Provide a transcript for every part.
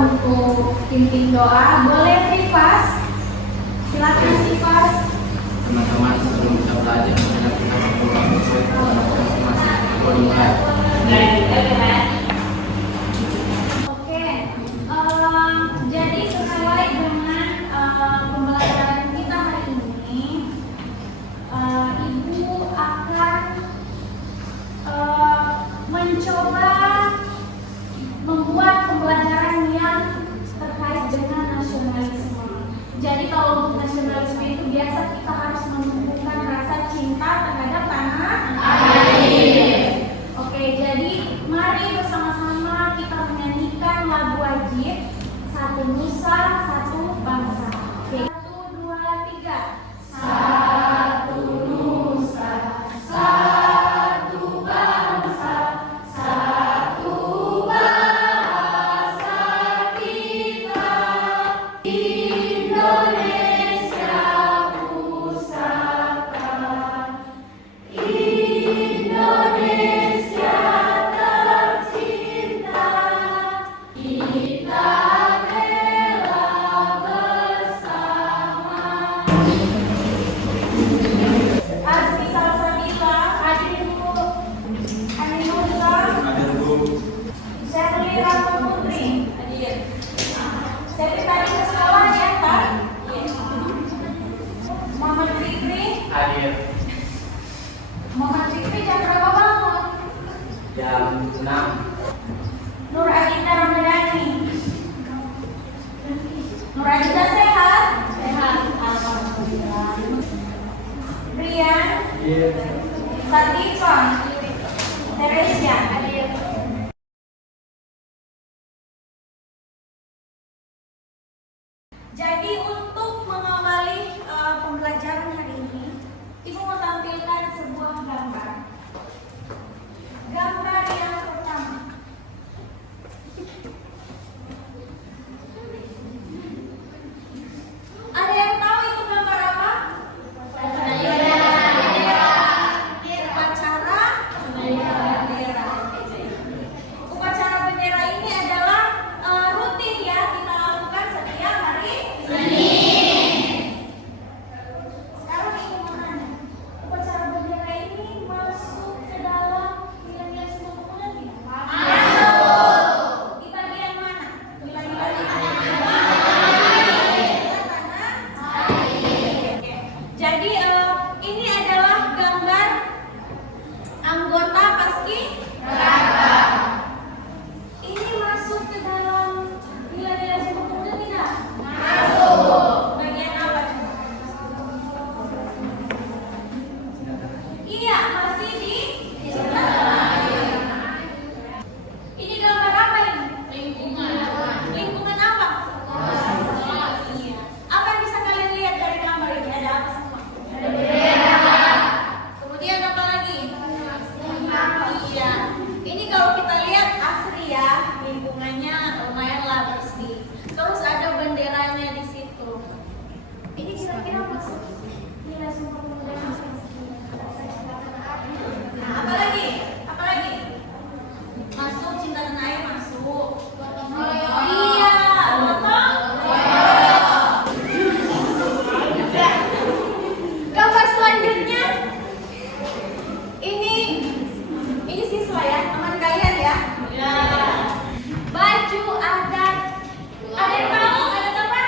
untuk pimpin doa. Boleh Tifas? Silakan Tifas. Teman-teman sebelum kita belajar mendengar firman Tuhan sesuai kepada masing-masing. Boleh dimulai. Oke, jadi sesuai dengan pembelajaran kita hari ini, Ibu akan mencoba membuat pembelajaran yang terkait dengan nasionalisme. Jadi kalau untuk nasionalisme itu biasa kita harus menumbuhkan rasa cinta terhadap tanah air. Oke, jadi mari bersama-sama kita menyanyikan lagu wajib Satu Nusa, Satu Bangsa. Oke, 1, 2, 3. Satu Nusa, satu bangsa, satu bahasa kita, Indonesia pusaka, Indonesia tercinta, kita bela bersama. Azmi Salsabila, hadir Bu. Ani Musa, Hadir Bu. Sherly Ratna Putri, hadir. Sherly tadi ke sekolah ya Pak? Muhammad Fikri, Hadir. Muhammad Fikri jam berapa bangun? Jam 6. Nur Adinda Ramadhani. Nur Adinda sehat? Sehat. Alhamdulillah. Brian, Hadir. Satifah, Teresia, hadir. Jadi untuk mengawali pembelajaran hari ini, Ibu mau tampilkan sebuah gambar. Gambar yang pertama. Ada yang tahu itu gambar apa? Upacara bendera. Upacara bendera ini adalah rutin ya kita lakukan setiap hari Senin. Sekarang Ibu mau nanya, upacara bendera ini masuk ke dalam nilai-nilai Sumpah Pemuda tidak? Masuk. Di bagian mana? Nilai-nilai Oke. Jadi ini adalah gambar anggota Paskibraka. Ini masuk ke dalam nilai-nilai Sumpah Pemuda tidak? Masuk. Bagian apa? Iya, masih di cinta tanah air. Ini gambar apa ini? Lingkungan. Lingkungan apa? Iya. Apa yang bisa kalian lihat dari gambar ini? Ada apa semua? Ada bendera. Kemudian apa lagi? Iya. Ini kalau kita lihat asri ya, lingkungannya lumayanlah bersih. Terus ada benderanya di situ. Ini kira-kira masuk nilai Sumpah Pemuda yang masuk. Nah, apa lagi? Apa lagi? Masuk cinta tanah air masuk. Iya, gotong royong. Gambar selanjutnya ini siswa ya, teman kalian ya. Baju adat. Ada yang tahu? Ada apa?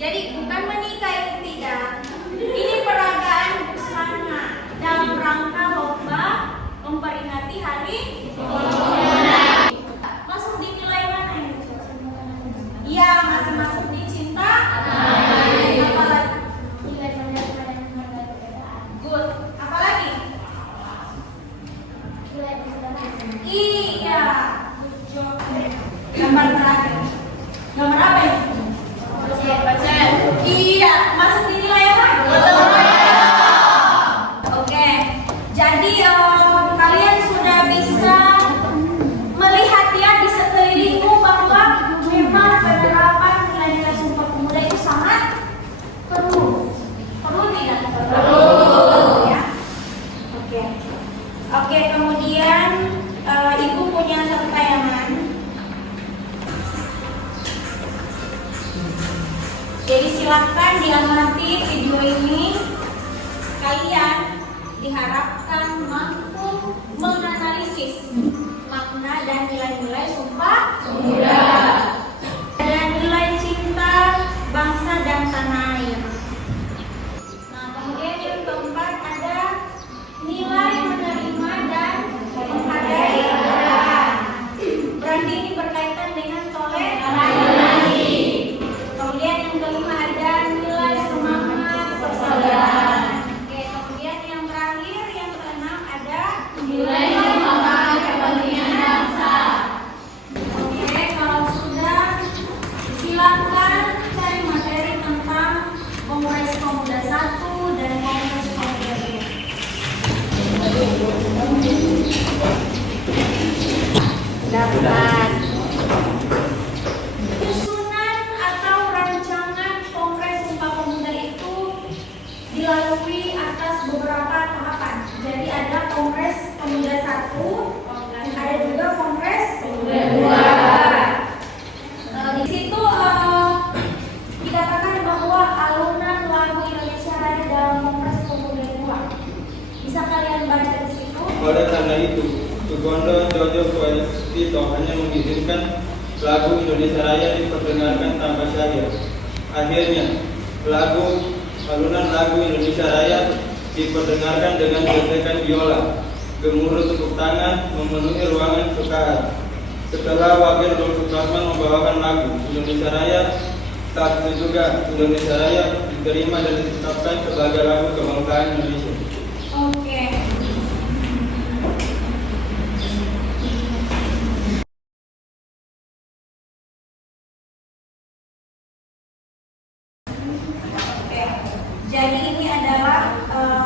Jadi bukan menikah itu tidak. Ini peragaan busana dalam rangka lomba memperingati Hari Pemuda. Masuk di nilai mana ini? Iya, masih masuk di cinta. Apa lagi? Good. Apa lagi? Iya. Good job. Gambar terakhir. Gambar apa ini? Iya, masuk di nilai apa? Oke. Jadi kalian sudah bisa melihat ya di sekelilingmu bahwa memang penerapan nilai-nilai Sumpah Pemuda itu sangat perlu. Perlu tidak? Perlu. Ya. Oke, kemudian Ibu punya satu tayangan Silakan diamati video ini. Kalian diharapkan mampu menganalisis makna dan nilai-nilai Sumpah Pemuda. Ada nilai cinta bangsa dan tanah air. Nah, kemudian yang keempat ada nilai menerima dan menghargai perbedaan. Berarti ini berkaitan dengan toleransi. Kemudian yang kelima ada nilai semangat persaudaraan. Oke, kemudian yang terakhir yang keenam ada nilai memahami kepentingan bangsa. Oke, kalau sudah silakan cari materi tentang Kongres Pemuda 1 dan Kongres Pemuda 2. Dapat. Susunan atau rancangan Kongres Sumpah Pemuda itu dilalui atas beberapa tahapan. Jadi ada Kongres Pemuda 1, ada juga Kongres Pemuda 2. Di situ dikatakan bahwa alunan lagu Indonesia Raya dalam Kongres Pemuda 2. Bisa kalian baca di situ? Oleh karena itu, Tugondo Jojo Tito hanya mengizinkan lagu Indonesia Raya diperdengarkan tanpa syair. Akhirnya, alunan lagu Indonesia Raya diperdengarkan dengan gesekan biola. Gemuruh tepuk tangan memenuhi ruangan sukaan. Setelah Wakil Dr. Supratman membawakan lagu Indonesia Raya, saat itu juga Indonesia Raya diterima dan ditetapkan sebagai lagu kebangsaan Indonesia. Oke. Jadi ini adalah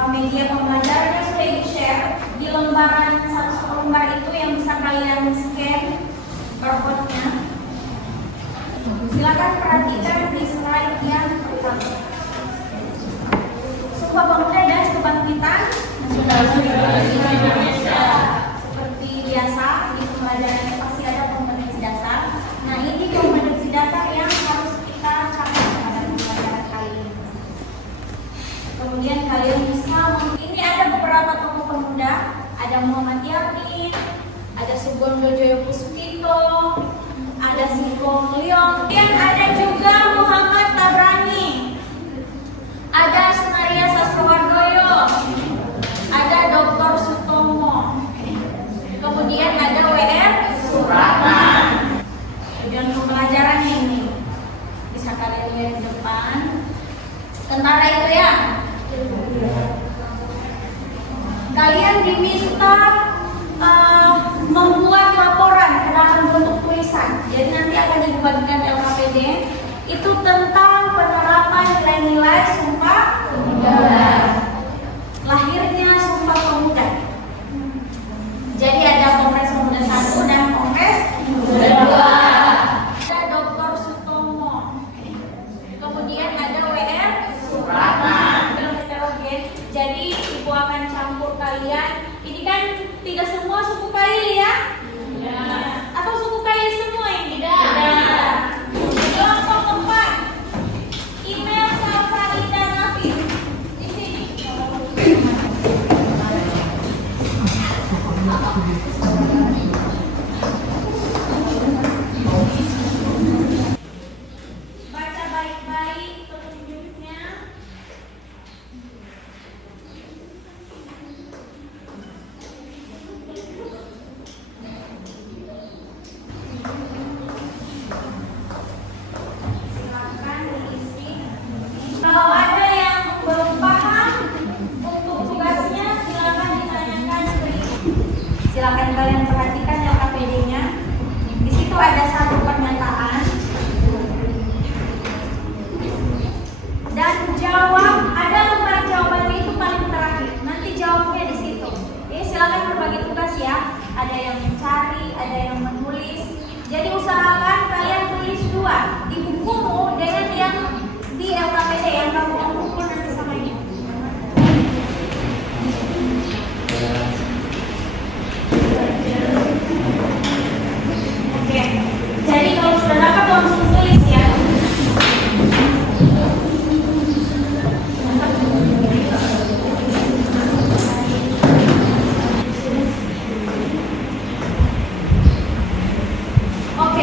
media pembelajaran yang sudah di-share di lembaran satu lembar itu yang bisa kalian scan barcode-nya. Silakan perhatikan di slide yang pertama. Sumpah Pemuda dan Kebangkitan Nasional Indonesia. Seperti biasa di pembelajaran pasti ada kompetensi dasar. Nah, ini kompetensi dasar yang harus kita capai pada pembelajaran kali ini. Kemudian kalian bisa, ini ada beberapa tokoh pemuda, ada Muhammad Yamin, ada Sugondo Joyo Puspito, ada Singkong Leong, dan ada juga Muhammad Tabrani, ada Sunaria Sastrowardoyo, ada Dr. Sutomo, kemudian ada W.R. Supratman. Tujuan pembelajaran ini bisa kalian lihat di depan. Tentara itu ya. Kalian diminta membuat laporan dalam bentuk tulisan. Jadi nanti akan dibagikan LKPD itu tentang penerapan nilai-nilai Sumpah Pemuda. Lahirnya Sumpah Pemuda. Jadi ada Kongres Pemuda 1 dan Kongres Pemuda 2. Ada Dr. Sutomo. Kemudian ada W.R. Supratman. Jadi ibu akan campur kalian. Ini kan tidak semua suku Kaili ya? Atau suku Kaili semua yang tidak? Kelompok keempat, Email Salfarida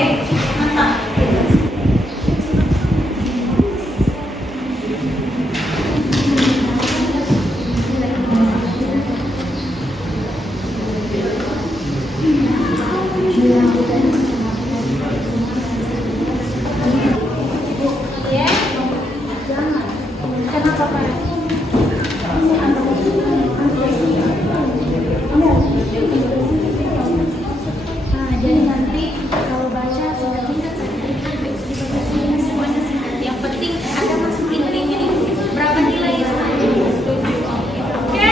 mantap. Ya. Kenapa Pak? Jadi nanti kalau baca singkat-singkat saja. Semuanya singkat. Yang penting ada masukin ini berapa nilai ya? Oke,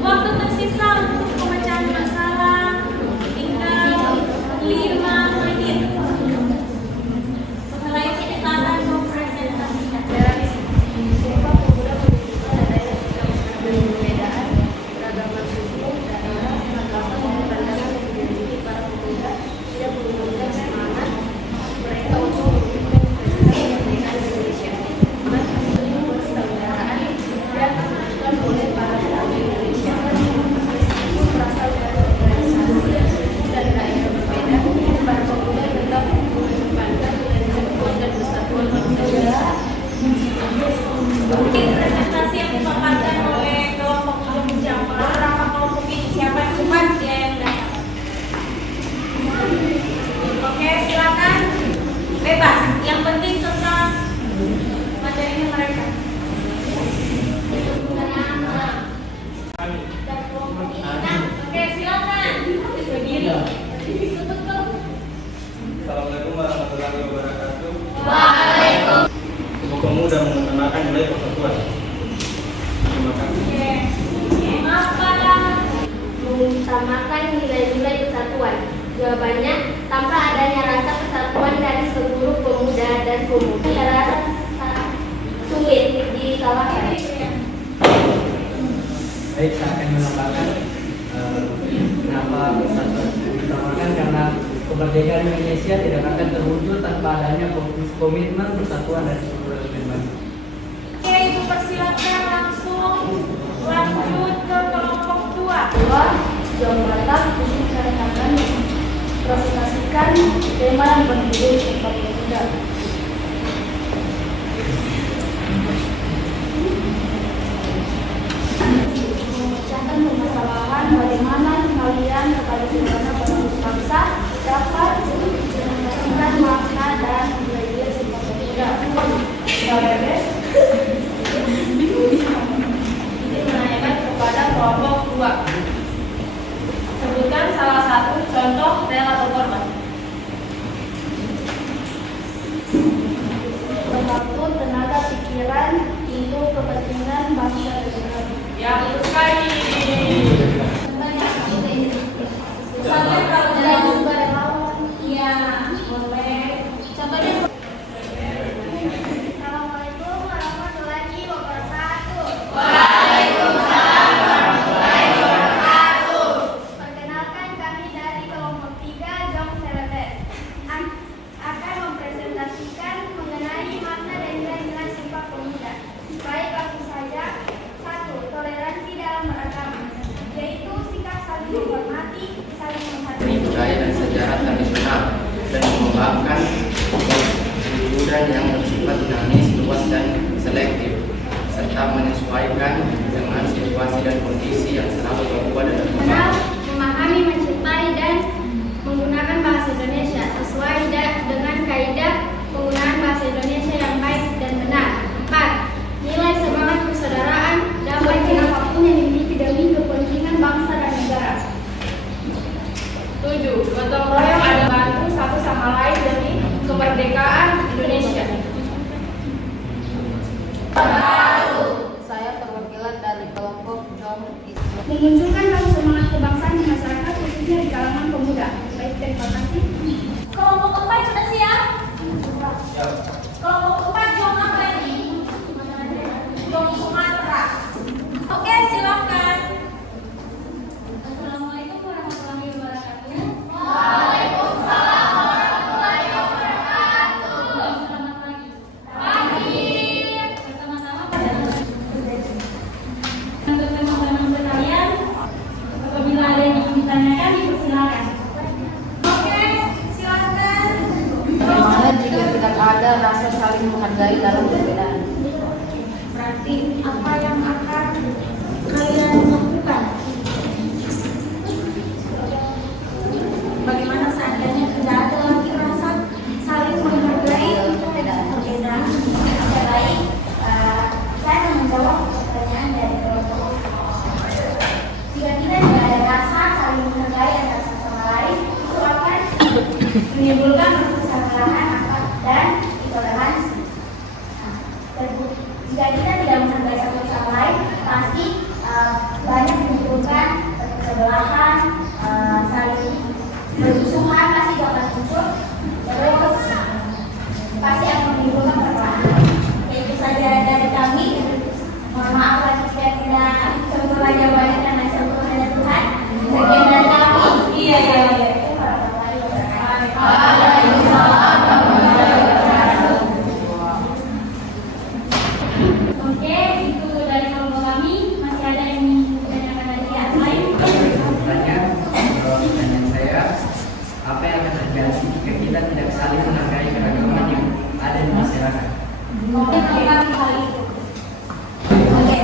waktu tersisa untuk pemecahan masalah tinggal 5 menit. Setelah itu kita akan mempresentasikan. Sumpah Pemuda menunjukkan adanya sikap perbedaan, keragaman suku, daerah, agama, dan pandangan yang dimiliki para pemuda tidak menurunkan semangat mereka untuk mempresentasikan kemerdekaan Indonesia. Meskipun persaudaraan dan ditunjukkan oleh para pemuda Indonesia, meskipun berasal dari organisasi dan daerah berbeda, para pemuda tetap mengedepankan identitas dan persatuan bangsa. Mungkin presentasi yang dipaparkan oleh kelompok pemuda berapa kelompok ini siapa yang cepat dia yang datang. Oke, silakan bebas. Yang penting tentang materinya mereka. Oke, silakan. Berdiri. Assalamualaikum warahmatullahi wabarakatuh. Waalaikumsalam. Ibu Pemuda mengutamakan nilai persatuan. Terima kasih. Oke. Maaf Pak. Mengutamakan nilai-nilai persatuan. Jawabannya, tanpa adanya rasa persatuan dari seluruh pemuda dan pemudi, rasa sangat sulit dikalahkan. Baik, saya akan menambahkan kenapa persatuan diutamakan karena kemerdekaan Indonesia tidak akan terwujud tanpa adanya komitmen persatuan dari seluruh elemen bangsa. Oke, Ibu persilakan langsung lanjut ke kelompok 2. Kedua, jabatan disertakan presentasikan tema yang berjudul Sumpah Pemuda. Memecahkan permasalahan bagaimana kalian kepada bagaimana penerus bangsa dapat menjelaskan makna dan nilai-nilai Sumpah Pemuda. Sudah beres? Ini menanyakan kepada kelompok 2. Sebutkan salah satu contoh rela berkorban. Waktu, tenaga, pikiran untuk kepentingan bangsa dan negara. Ya, betul sekali. Sampai kalau dalam iya, boleh. Contohnya. Assalamualaikum warahmatullahi wabarakatuh. Waalaikumsalam warahmatullahi wabarakatuh. Perkenalkan kami dari kelompok 3 Jong Celebes akan mempresentasikan mengenai makna dan nilai-nilai Sumpah Pemuda. Baik, langsung saja. 1. Toleransi dalam beragama, yaitu sikap saling menghormati, saling menghargai. Budaya dan sejarah tradisional dan mengembangkan budaya yang bersifat dinamis, luas dan selektif serta menyesuaikan dengan situasi dan kondisi yang selalu berubah dan berkembang. Kenal, memahami, mencintai, dan menggunakan bahasa Indonesia sesuai dengan kaidah penggunaan bahasa Indonesia yang baik dan benar. 4. Nilai semangat persaudaraan dan bagian apapun yang dimiliki demi kepentingan bangsa dan negara. 7. Gotong royong ada bantu satu sama lain demi kemerdekaan Indonesia. Saya perwakilan dari kelompok Jom Islam. Memunculkan rasa semangat kebangsaan di masyarakat khususnya di kalangan pemuda. Baik, terima kasih. Kelompok 4 sudah siap. ada rasa saling menghargai dalam perbedaan. Berarti apa yang akan kalian lakukan? Bagaimana seandainya tidak ada lagi rasa saling menghargai perbedaan? Oke, baik. Saya akan menjawab pertanyaan dari kelompok. Jika kita tidak ada rasa saling menghargai antara satu sama lain, itu akan menimbulkan perpecahan dan intoleransi. Jika kita tidak menghargai satu sama lain, pasti banyak menimbulkan persebelahan, saling bermusuhan pasti akan muncul, terus pasti akan menimbulkan perpecahan. Itu saja dari kami. Mohon maaf jika tidak sempurna jawabannya karena sempurna hanya Tuhan. Sekian dari kami. Iya. Oke, itu dari kelompok kami. Masih ada yang menanyakan lagi yang lain? Pertanyaan saya, apa yang akan terjadi jika kita tidak saling menghargai keragaman yang ada di masyarakat? Oke, hal itu. Oke,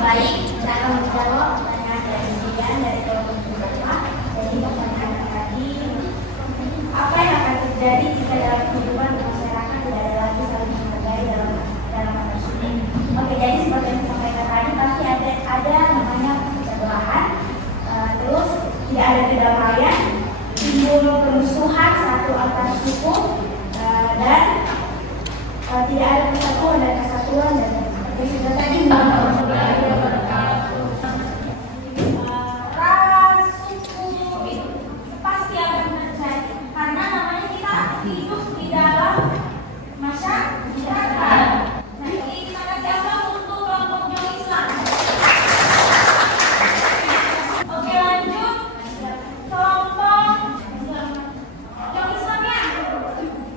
baik. Saya akan menjawab pertanyaan dari kalian dari kelompok pertama. Jadi pertanyaan tadi, apa yang akan terjadi jika dalam kehidupan masyarakat tidak ada lagi saling menghargai dalam hal tersebut? Oke, jadi seperti yang disampaikan tadi, pasti ada namanya percobaan, terus tidak ada kedamaian, timbul permusuhan satu antar suku, dan tidak ada persatuan dan kesatuan dan seperti sudah tadi Ras suku pasti akan terjadi karena namanya kita hidup di dalam masyarakat. Nah, ini terima kasih apa untuk kelompok Jong Islam. Oke, lanjut kelompok Jong Islam ya.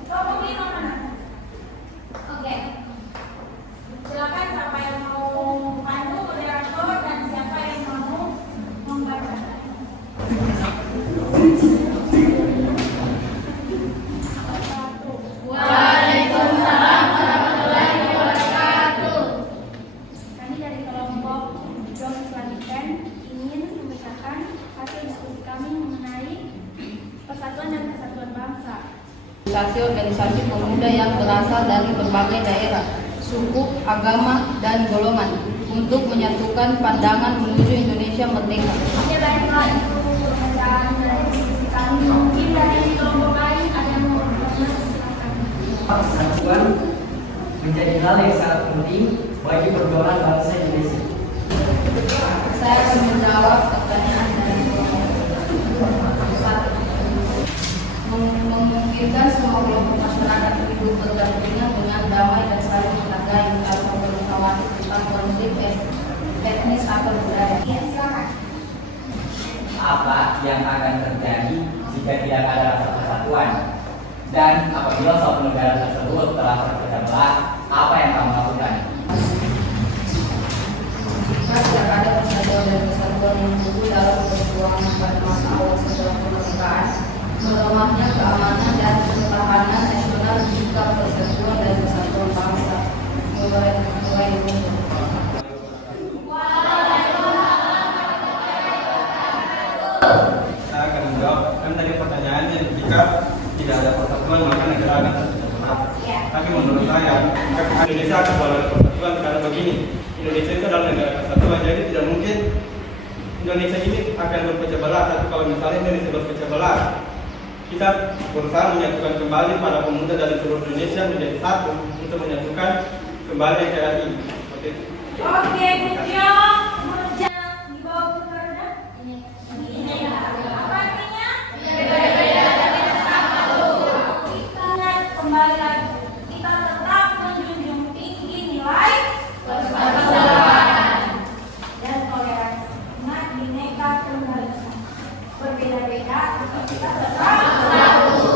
Kelompok 5 mana? Oke. Silakan siapa yang mau pandu moderator dan siapa yang mau membaca. Kami dari kelompok Jom Islamikan ingin membicarakan hasil diskusi kami mengenai persatuan dan kesatuan bangsa. Organisasi pemuda yang berasal dari berbagai daerah, suku, agama, dan golongan untuk menyatukan pandangan menuju Indonesia merdeka. Oke, baiklah, itu pembacaan dari diskusi kami. Mungkin dari kelompok lain ada yang mau silakan. Persatuan menjadi hal yang sangat penting bagi perjuangan bangsa Indonesia. Saya akan menjawab pertanyaan dari kelompok satu. Memungkinkan semua kelompok masyarakat hidup berdampingan dengan damai dan saling menghargai tanpa perlu khawatir tentang konflik etnis atau budaya. Ya, silakan. Apa yang akan terjadi jika tidak ada rasa persatuan? Dan apabila suatu negara tersebut telah terpecah belah, apa yang kamu lakukan? Jika tidak ada persatuan dan kesatuan yang utuh dalam perjuangan pada masa awal setelah kemerdekaan, melemahnya keamanan dan ketahanan nasional jika persatuan dan kesatuan bangsa mulai muncul. Saya akan menjawab. Kan tadi pertanyaannya, jika tidak ada persatuan maka negara akan terpecah belah. Tapi menurut saya, Indonesia akan selalu ada persatuan karena begini. Indonesia itu adalah negara kesatuan, jadi tidak mungkin Indonesia ini akan berpecah belah. Tapi kalau misalnya Indonesia berpecah belah, kita berusaha menyatukan kembali para pemuda dari seluruh Indonesia menjadi satu untuk menyatukan kembali NKRI. Seperti itu. Oke, good job. Jangan dibawa ke Garuda. Ini apa artinya? Ingat kembali lagi. Kita tetap menjunjung tinggi nilai persaudaraan dan toleransi. Ingat bineka tunggal ika. Berbeda-beda, kita tetap satu.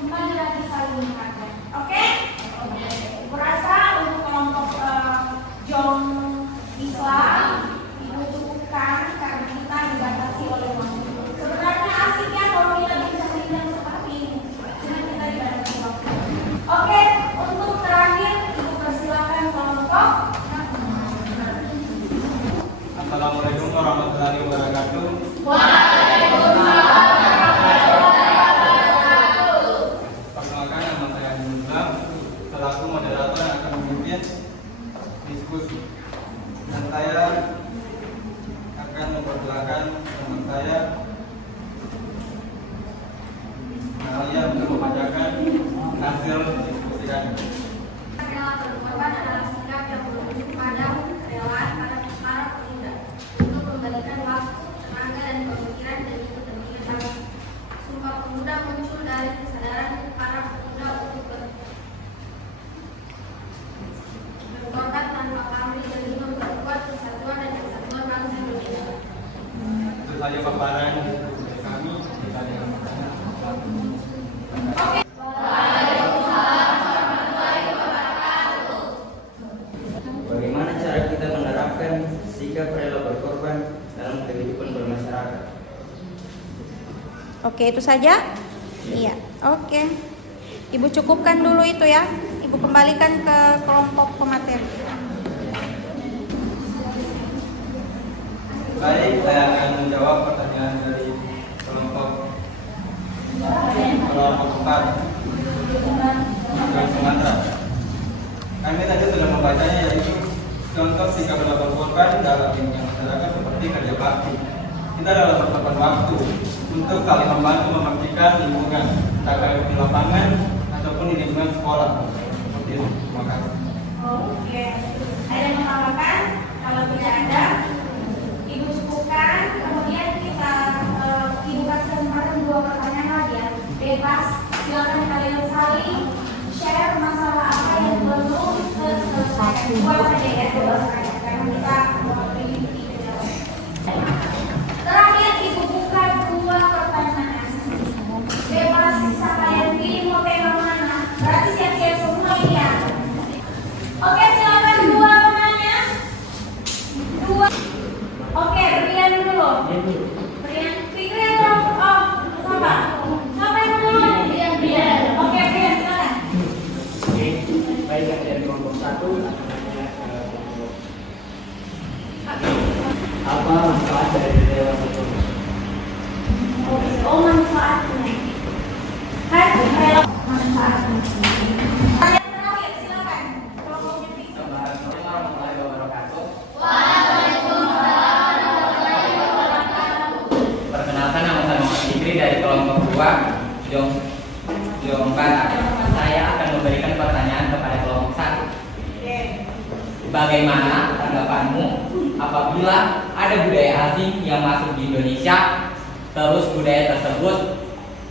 Kembali lagi saling menghargai. Oke? Kurasa untuk kelompok Jong Oke, itu saja? Iya, oke. Ibu cukupkan dulu itu ya. Ibu kembalikan ke kelompok pemateri. Baik, saya akan menjawab pertanyaan dari kelompok 4 dari Sumatera. Kami tadi sudah membacanya, yaitu contoh sikap bela berkorban dalam lingkungan masyarakat seperti kerja bakti. Kita dalam berkorban waktu untuk saling membantu memastikan lingkungan, entah di lapangan ataupun di lingkungan sekolah. Seperti itu. Terima kasih. Oke. Ada yang menambahkan? Kalau tidak ada, Ibu cukupkan. Kemudian kita Ibu kasih kesempatan 2 pertanyaan lagi ya. Bebas. Silakan kalian saling share masalah apa yang belum terselesaikan. 2 saja ya, 2 saja. Karena kita terakhir Ibu buka 2 pertanyaan. Bebas, siapa yang pilih mau tema mana? Berarti siap-siap semua ini ya. Oke, silakan 2 penanya. 2. Oke, Brian dulu. Brian, Fikri atau siapa? Siapa yang dulu? Brian. Oke, Brian, silakan. Oke, baik, dari kelompok 1 apa manfaat dari budaya berkorban? Oh, manfaatnya. Kan, manfaatnya. Pertanyaan terakhir, silakan. Kelompoknya Fikri. Assalamualaikum warahmatullahi wabarakatuh. Perkenalkan, nama saya Muhammad Fikri dari kelompok 2 Jong 4. Saya akan memberikan pertanyaan kepada kelompok 1. Bagaimana tanggapanmu apabila ada budaya asing yang masuk di Indonesia, terus budaya tersebut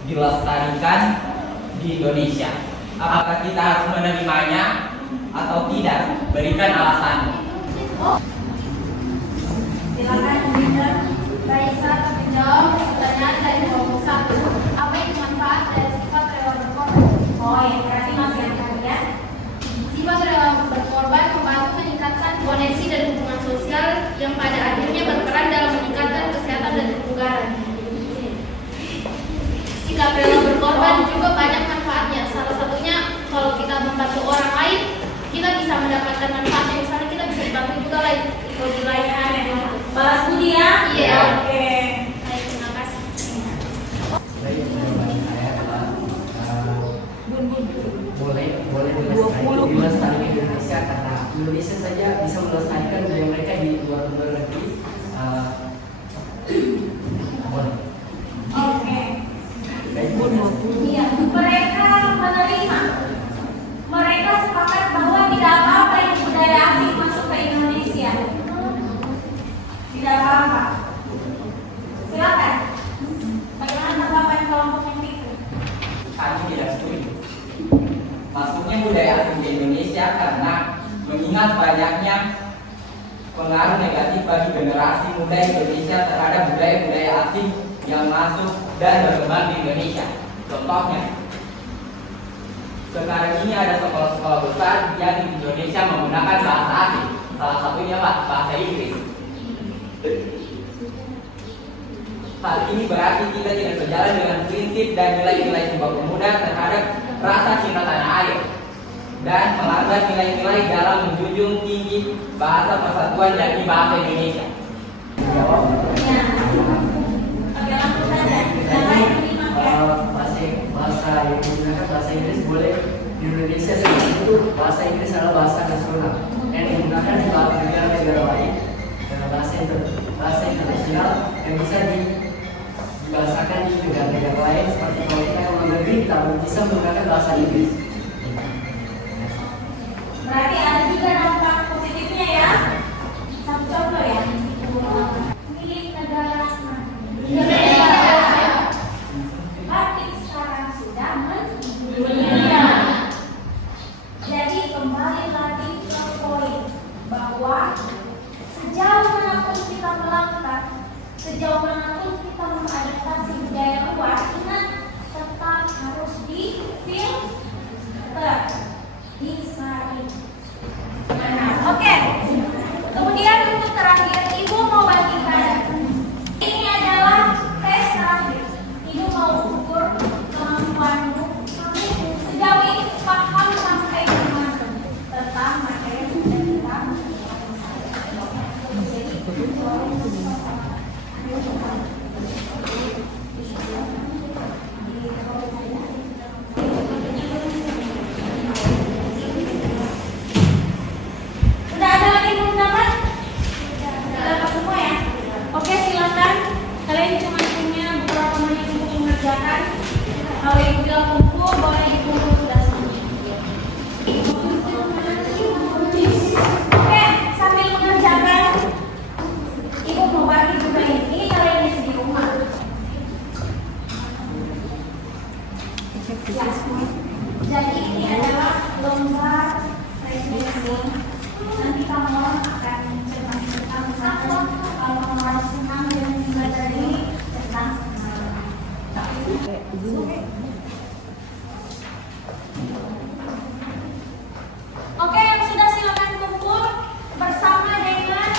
dilestarikan di Indonesia? Apakah kita harus menerimanya atau tidak? Berikan alasanmu. Silakan Dinda. Baik, saya akan menjawab pertanyaan dari kelompok 1. Apa itu manfaat dari sifat rela berkorban? Oh ya, berarti masih ada ya. Sifat rela berkorban membantu meningkatkan koneksi dan hubungan sosial yang pada akhirnya berperan dalam meningkatkan kesehatan dan kebugaran. Sikap rela berkorban juga banyak manfaatnya. Salah satunya kalau kita membantu orang lain, kita bisa mendapatkan manfaatnya. Misalnya kita bisa dibantu juga lain di lain hal. Balas budi ya? Iya. Oke. Baik, terima kasih. Baik, jawaban saya adalah boleh dilestarikan di Indonesia, karena Indonesia saja bisa melestarikan budaya mereka di luar negeri. Boleh. Oke. Baik, Iya, mereka menerima. Mereka sepakat bahwa tidak apa-apa yang budaya asing masuk ke Indonesia. Tidak apa-apa. Silakan. Bagaimana tanggapan kelompoknya Fikri? Kami tidak setuju masuknya budaya asing di Indonesia karena mengingat banyaknya pengaruh negatif bagi generasi muda Indonesia terhadap budaya-budaya asing yang masuk dan berkembang di Indonesia. Contohnya, sekarang ini ada sekolah-sekolah besar yang di Indonesia menggunakan bahasa asing. Salah satunya bahasa Inggris. Hal ini berarti kita tidak sejalan dengan prinsip dan nilai-nilai Sumpah Pemuda terhadap rasa cinta tanah air dan melanggar nilai-nilai dalam menjunjung tinggi bahasa persatuan yakni bahasa Indonesia. jawab. Ya. Oke, langsung saja. Yang lain terima ya. Bahasa yang digunakan bahasa Inggris boleh di Indonesia, seperti itu bahasa Inggris adalah bahasa nasional yang digunakan di negara-negara lain, dan bahasa internasional yang bisa dibahasakan di negara-negara lain. Seperti kalau kita ke luar negeri, kita bisa menggunakan bahasa Inggris. Berarti ada juga dampak positifnya ya. Satu contoh ya. Milik negara Indonesia. Batik sekarang sudah mendunia. Jadi kembali lagi ke poin bahwa sejauh manapun kita melangkah, sejauh manapun kita mengadaptasi budaya luar, ingat tetap harus Kalau ibu bilang kumpul, boleh dikumpul sudah sini. Oke, sambil mengerjakan, ibu mau bagi juga ini kalian isi di rumah. Ya. Jadi ini adalah lomba racing. Nanti kamu akan cerita-cerita bersama. Kalau kamu harus senang dan mempelajari tentang Oke, yang sudah silakan kumpul bersama dengan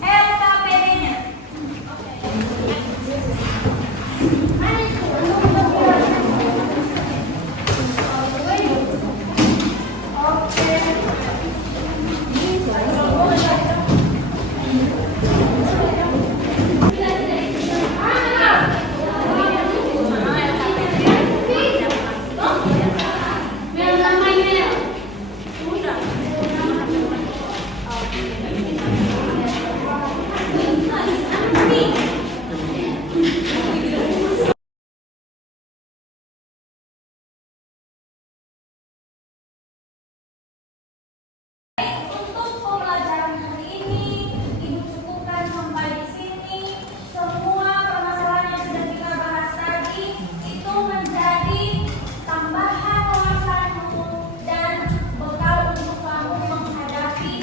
LKPD-nya. Untuk pembelajaran hari ini, ibu cukupkan sampai di sini. Semua permasalahan yang sudah kita bahas tadi itu menjadi tambahan wawasan hukum dan bekal untuk kamu menghadapi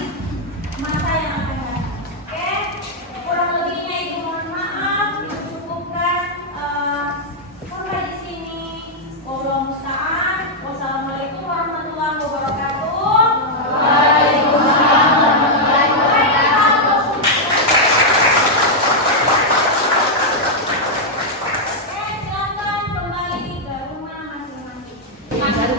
masa yang akan datang. Oke, kurang lebihnya ibu mohon maaf. Ibu cukupkan sampai di sini. Wallahu musta'an. Wassalamualaikum warahmatullahi wabarakatuh. Silakan kembali ke rumah masing-masing.